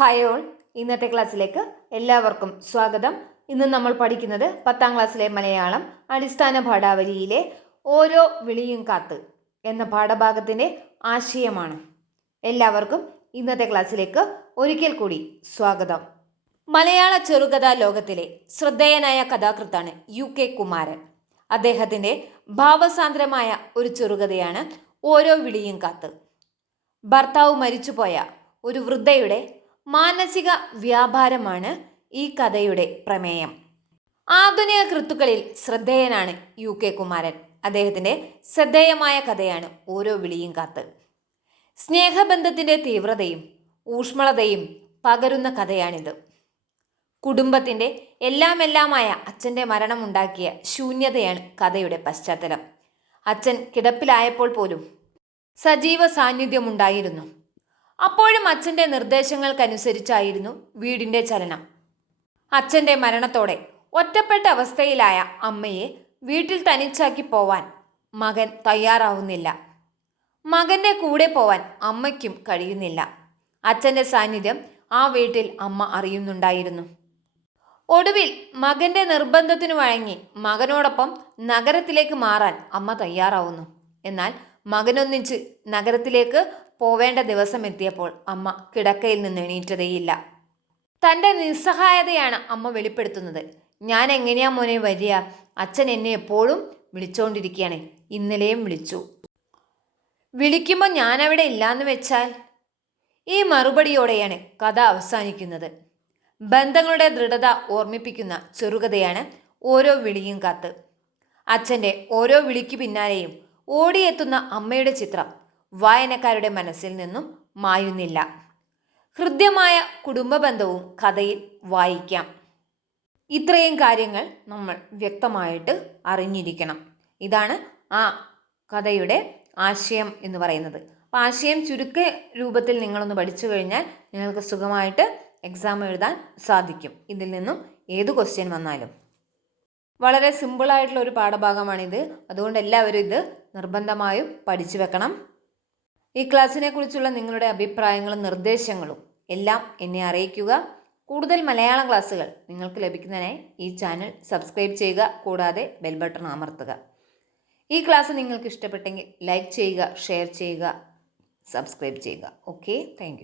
Hi all ഇന്നത്തെ ക്ലാസ്സിലേക്ക് എല്ലാവർക്കും സ്വാഗതം. ഇന്ന് നമ്മൾ പഠിക്കുന്നത് പത്താം ക്ലാസ്സിലെ മലയാളം അടിസ്ഥാന പാഠാവലിയിലെ ഓരോ വിളിയും കാത്ത് എന്ന പാഠഭാഗത്തിന്റെ ആശയമാണ്. എല്ലാവർക്കും ഇന്നത്തെ ക്ലാസ്സിലേക്ക് ഒരിക്കൽ കൂടി സ്വാഗതം. മലയാള ചെറുകഥാ ലോകത്തിലെ ശ്രദ്ധേയനായ കഥാകൃത്താണ് യു കെ കുമാരൻ. അദ്ദേഹത്തിന്റെ ഭാവസാന്ദ്രമായ ഒരു ചെറുകഥയാണ് ഓരോ വിളിയും കാത്ത്. ഭർത്താവ് മരിച്ചുപോയ ഒരു വൃദ്ധയുടെ മാനസിക വ്യാപാരമാണ് ഈ കഥയുടെ പ്രമേയം. ആധുനിക കൃത്തുക്കളിൽ ശ്രദ്ധേയനാണ് യു കെ കുമാരൻ. അദ്ദേഹത്തിന്റെ ശ്രദ്ധേയമായ കഥയാണ് ഓരോ വിളിയും കാത്ത്. സ്നേഹബന്ധത്തിന്റെ തീവ്രതയും ഊഷ്മളതയും പകരുന്ന കഥയാണിത്. കുടുംബത്തിന്റെ എല്ലാമെല്ലാമായ അച്ഛന്റെ മരണമുണ്ടാക്കിയ ശൂന്യതയാണ് കഥയുടെ പശ്ചാത്തലം. അച്ഛൻ കിടപ്പിലായപ്പോൾ പോലും സജീവ സാന്നിധ്യമുണ്ടായിരുന്നു. അപ്പോഴും അച്ഛന്റെ നിർദ്ദേശങ്ങൾക്കനുസരിച്ചായിരുന്നു വീടിന്റെ ചലനം. അച്ഛന്റെ മരണത്തോടെ ഒറ്റപ്പെട്ട അവസ്ഥയിലായ അമ്മയെ വീട്ടിൽ തനിച്ചാക്കി പോവാൻ മകൻ തയ്യാറാവുന്നില്ല. മകന്റെ കൂടെ പോവാൻ അമ്മയ്ക്കും കഴിയുന്നില്ല. അച്ഛന്റെ സാന്നിധ്യം ആ വീട്ടിൽ അമ്മ അറിയുന്നുണ്ടായിരുന്നു. ഒടുവിൽ മകന്റെ നിർബന്ധത്തിനു വഴങ്ങി മകനോടൊപ്പം നഗരത്തിലേക്ക് മാറാൻ അമ്മ തയ്യാറാവുന്നു. എന്നാൽ മകനൊന്നിച്ച് നഗരത്തിലേക്ക് പോവേണ്ട ദിവസം എത്തിയപ്പോൾ അമ്മ കിടക്കയിൽ നിന്ന് എണീറ്റതേയില്ല. തന്റെ നിസ്സഹായതയാണ് അമ്മ വെളിപ്പെടുത്തുന്നത്. ഞാൻ എങ്ങനെയാ മോനെ വരിക? അച്ഛൻ എന്നെ എപ്പോഴും വിളിച്ചുകൊണ്ടിരിക്കുകയാണ് ഇന്നലെയും വിളിച്ചു. വിളിക്കുമ്പോൾ ഞാനവിടെ ഇല്ലാന്ന് വെച്ചാൽ? ഈ മറുപടിയോടെയാണ് കഥ അവസാനിക്കുന്നത്. ബന്ധങ്ങളുടെ ദൃഢത ഓർമ്മിപ്പിക്കുന്ന ചെറുകഥയാണ് ഓരോ വിളിയും കാത്ത്. അച്ഛന്റെ ഓരോ വിളിക്ക് പിന്നാലെയും ഓടിയെത്തുന്ന അമ്മയുടെ ചിത്രം വായനക്കാരുടെ മനസ്സിൽ നിന്നും മായുന്നില്ല. ഹൃദ്യമായ കുടുംബ ബന്ധവും കഥയിൽ വായിക്കാം. ഇത്രയും കാര്യങ്ങൾ നമ്മൾ വ്യക്തമായിട്ട് അറിഞ്ഞിരിക്കണം. ഇതാണ് ആ കഥയുടെ ആശയം എന്ന് പറയുന്നത്. അപ്പോൾ ആശയം ചുരുക്ക രൂപത്തിൽ നിങ്ങളൊന്ന് പഠിച്ചു കഴിഞ്ഞാൽ നിങ്ങൾക്ക് സുഖമായിട്ട് എക്സാം എഴുതാൻ സാധിക്കും. ഇതിൽ നിന്നും ഏത് ക്വസ്റ്റ്യൻ വന്നാലും. വളരെ സിമ്പിളായിട്ടുള്ള ഒരു പാഠഭാഗമാണിത്. അതുകൊണ്ട് എല്ലാവരും ഇത് നിർബന്ധമായും പഠിച്ചു വെക്കണം. ഈ ക്ലാസ്സിനെ കുറിച്ചുള്ള നിങ്ങളുടെ അഭിപ്രായങ്ങളും നിർദ്ദേശങ്ങളും എല്ലാം എന്നെ അറിയിക്കുക. കൂടുതൽ മലയാളം ക്ലാസ്സുകൾ നിങ്ങൾക്ക് ലഭിക്കുന്നതിനായി ഈ ചാനൽ സബ്സ്ക്രൈബ് ചെയ്യുക കൂടാതെ ബെൽ ബട്ടൺ അമർത്തുക. ഈ ക്ലാസ് നിങ്ങൾക്ക് ഇഷ്ടപ്പെട്ടെങ്കിൽ ലൈക്ക് ചെയ്യുക ഷെയർ ചെയ്യുക സബ്സ്ക്രൈബ് ചെയ്യുക. Okay thank